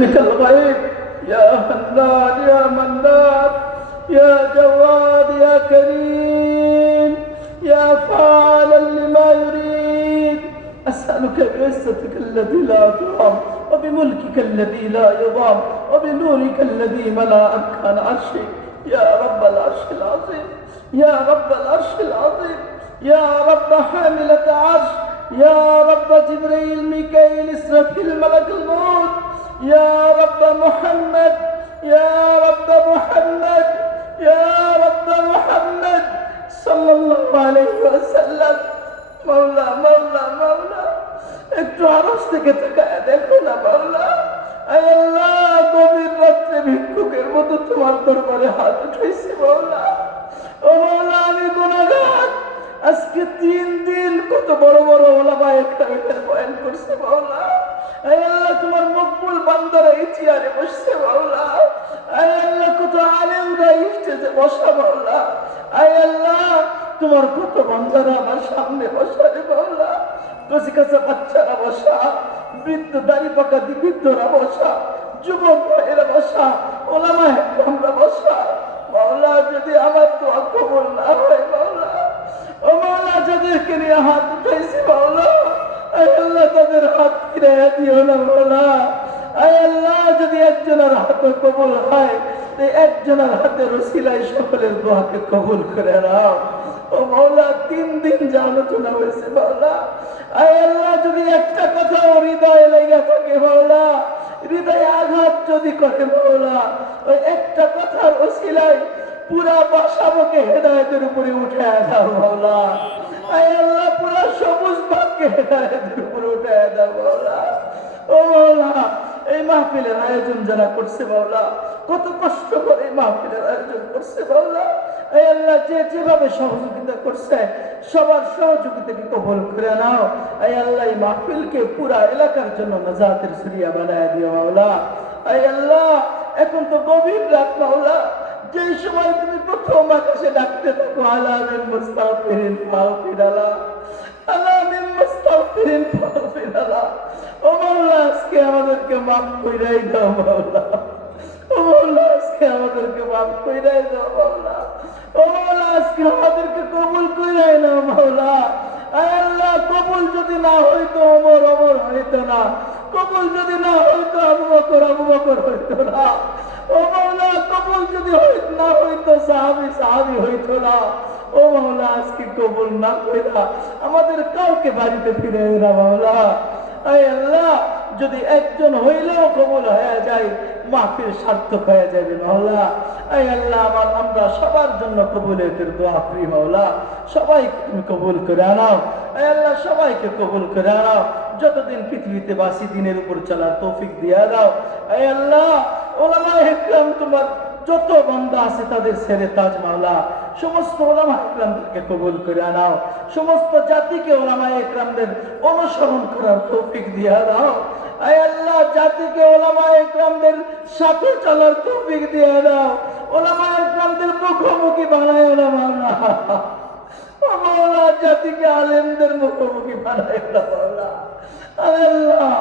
بك الغيب. يا حنان يا منان يا جواد يا كريم يا فعالا لما يريد. أسألك بعزتك الذي لا ترام وبملكك الذي لا يضام وبنورك الذي ملأ أركان عرشك يا رب العرش العظيم يا رب العرش العظيم يا رب حاملة عرش يا رب جبريل ميكائيل إسرافيل ملك الموت. يا رب محمد يا رب محمد يا رب محمد صلى الله عليه وسلم মাওলা মাওলা মাওলা একটু আরস থেকে তাকায় দেখো না মাওলা আয় আল্লাহ গভীর রাত্রে ভিক্ষুকের মতো তোমার দরবারে হাত উঠেছি মাওলা ও মাওলা আমি গুণাগার আজকে তিন দিন কত বড় বড় ওলামা একটা একটা বয়ান করছে মাওলা আয় আল্লাহ তোমার মকবুল বান্দারা এই চেয়ারে বসছে মাওলা। আয় আল্লাহ, কত আলেমরা স্টেজে বসা মাওলা। আয় আল্লাহ, তোমার কত বান্দারা আমার সামনে বসা রে মাওলা। কচি কাঁচা বাচ্চারা বসা, বৃদ্ধ দাড়ি পাকা বৃদ্ধরা বসা, যুবক ভাইয়েরা বসা, ওলামা আমরা বসা। মাওলা, যদি আমার দোয়া কবল না হয় মাওলা, ও মাওলা, যাদেরকে নিয়ে হাত উঠাইছি মাওলা, আয় আল্লাহ, তাদের হাত যদি একজনের হয়, তো একজনের হাতে রসিলাই সকলের দোয়াকে করে ও মাওলা তিন দিন আলোচনা হয়েছে আল্লাহ, যদি একটা কথা হৃদয়ে লেগে থাকে হৃদয়ে আঘাত যদি করে মাওলা ওই একটা পুরা বাসাবকে হেদায়তের উপরে উঠে দাও মাওলা আয় আল্লাহ, পুরা সবুজ ভাগকে হেদায়তের এই মাহফিলের আয়োজন যারা করছে কত কষ্ট করে এই মাহফিলের আয়োজন করছে এই আল্লাহ যে যেভাবে সহযোগিতা করছে, সবার সহযোগিতাকে কবল করে নাও। এই আল্লাহ এই মাহফিলকে পুরা এলাকার জন্য নাজাতের সুরিয়া বানায় দিও এই আল্লাহ, এখন তো গভীর রাত মাওলা। যে সময় তুমি প্রথম আকাশে ডাকতে থাকো, আলামিন মুস্তাফিরিন মুস্তাফিরিন ফাফিরালা আমাদেরকে মাফ কইরাই দাও কবুল যদি না হইতো অমর অমর হইতো না কবুল যদি না হইতো আবু বকর আবু বকর হইতো না ও মাওলা কবুল যদি না হইতো সাহাবি সাহাবি হইতো না ও মাওলা, আজকে কবুল না কইরা আমাদের কাউকে বাড়িতে ফিরে না যদি একজন হইলেও কবুল হয়ে যায়, মাফির সার্থক হয়ে যাবে মাওলা। আয় আল্লাহ, আমার, আমরা সবার জন্য কবুলের দোয়া করি মাওলা। সবাইকে তুমি কবুল করে আনাও। আয় আল্লাহ, সবাইকে কবুল করে আনাও। যতদিন পৃথিবীতে বাসি দিনের উপর চলার তৌফিক দিয়া দাও। আয় আল্লাহ ওলামা হেকরাম তোমার যত বান্দা আছে তাদের ছেড়ে তাজ মাওলা সমস্ত ওলামা একরামদেরকে কবুল করে আনাও, সমস্ত জাতিকে ওলামা একরামদের অনুসরণ করার তৌফিক দিয়া দাও আয় আল্লাহ, জাতিকে ওলামা একরামদের সাথে চলার তৌফিক দিয়া দাও ওলামা একরামদের মুখোমুখি বানায় না মাওলা ও মাওলা, জাতিকে আলেমদের মুখোমুখি বানায় মাওলা আল্লাহ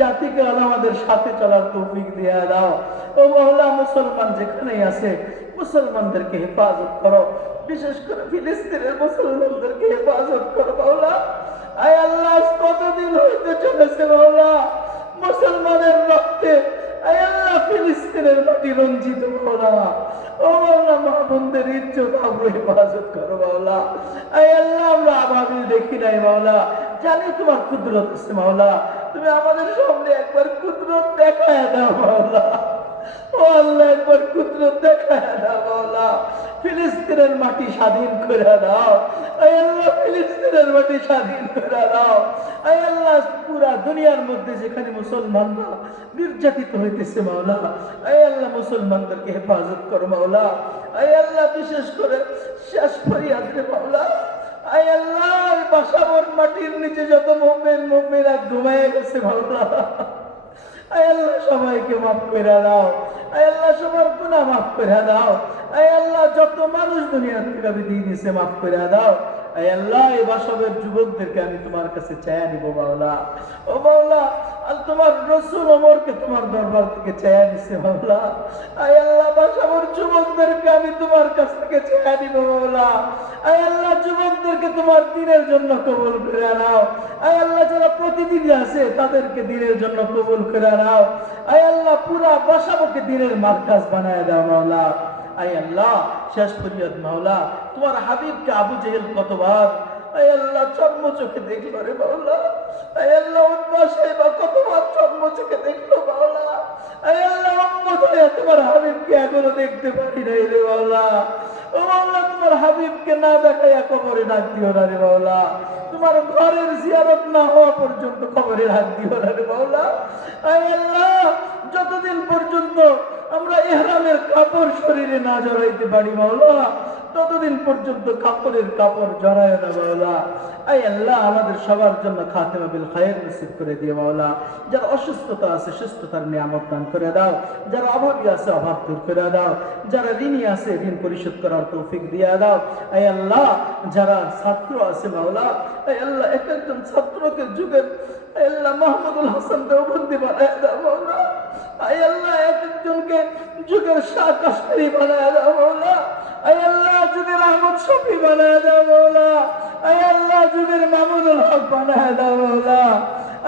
জাতিকে আমাদের সাথে চলার তৌফিক দিয়ে দাও। ও মহল্লা মুসলমান যেখানেই আছে, মুসলমানদেরকে হেফাজত করো। বিশেষ করে ফিলিস্তিনের মুসলমানদেরকে হেফাজত করো মাওলা আয় আল্লাহ, কতদিন হইতে চলেছে মাওলা মুসলমানের রক্তে ফিলিস্তিনের মাটি রঞ্জিত হেফাজত করো আল্লাহ, আমরা আবাবিল দেখি নাই মাওলা জানি তোমার কুদরত আছে, মাওলা। তুমি আমাদের সামনে একবার কুদরত দেখায় দাও, মাওলা। দুনিয়ার মধ্যে যেখানে নির্যাতিত হইতেছে, মাওলা আল্লাহ মুসলমানদেরকে হেফাজত করো, মাওলা। আল্লাহ, বিশেষ করে শেষ ফরিয়াদ রে মাওলা আল্লাহ বাসাবর মাটির নিচে যত মুভমেন মুভমেনরা ঘুমায় গেছে মাওলা আয় আল্লাহ সবাইকে মাফ করে দাও। আয় আল্লাহ সবার গুনাহ মাফ করে দাও। আয় আল্লাহ যত মানুষ থেকে বিদায় দিছে মাফ করে দাও। এই আল্লাহ এই বাসবের যুবকদেরকে আমি তোমার কাছে চায়া নিব মাওলা। ও মাওলা আর তোমার রসুল ওমরকে তোমার দরবার থেকে চায়া নিছে মাওলা। আয় আল্লাহ বাসবের যুবকদেরকে আমি তোমার কাছ থেকে চায়া নিব মাওলা। আয় আল্লাহ, যুবকদেরকে তোমার দিনের জন্য কবুল করে নাও। আয় আল্লাহ, যারা প্রতিদিন আছে, তাদেরকে দিনের জন্য কবুল করে নাও। আয় আল্লাহ, পুরা বাসাবকে দিনের মার্কাজ বানায় দাও, মাওলা। আয় আল্লাহ, শেষ পরিয়ত মাওলা। তোমার হাবিবকে আবু জেহেল কতবার, আয় আল্লাহ, চর্ম চোখে দেখল রে, মাওলা। আয় আল্লাহ বা কতবার চর্ম এখনও দেখতে পারি নাই রে বাবলা ও বাবলা তোমার হাবিবকে না দেখাইয়া কবরে ডাক দিও না রে বাবলা তোমার ঘরের জিয়ারত না হওয়া পর্যন্ত কবরে ডাক দিও না রে বাবলা আল্লাহ, যতদিন পর্যন্ত আমরা ইহরামের কাপড় শরীরে না জড়াইতে পারি, মাওলা। ততদিন পর্যন্ত কাপড়ের কাপড় জড়ায় না, মাওলা। আই আল্লাহ, আমাদের সবার জন্য খাতেমা বিল খায়ের নসিব করে দিয়ে, মাওলা। যারা অসুস্থতা আছে, সুস্থতার নিয়ামত দান করে দাও। যারা অভাবী আছে, অভাব দূর করে দাও। যারা ঋণী আছে, ঋণ পরিশোধ করার তৌফিক দিয়ে দাও। আই আল্লাহ, যারা ছাত্র আছে, মাওলা আই আল্লাহ, এক একজন ছাত্রকে যুগের আল্লাহ মাহমুদুল হাসান দেওবন্দি বানায় দাও মাওলা আই আল্লাহ এক একজনকে যুগের শাহ কাশ্মীরি বানায় দাও মাওলা আই আল্লাহ যুগের আহমদ শফি বানায় দাও মাওলা আই আল্লাহ যুগের মামুনুল হক বানায় দাও মাওলা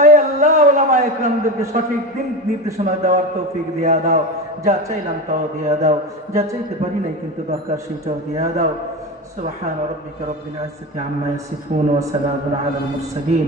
আই আল্লাহ ওলামা একরামদেরকে সঠিক দিন নির্দেশনা দেওয়ার তৌফিক দিয়া দাও যা চাইলাম তাও দিয়া দাও যা চাইতে পারি নাই কিন্তু দরকার সেটাও দিয়া দাও سبحان ربك رب العزة عما يصفون وسلام على المرسلين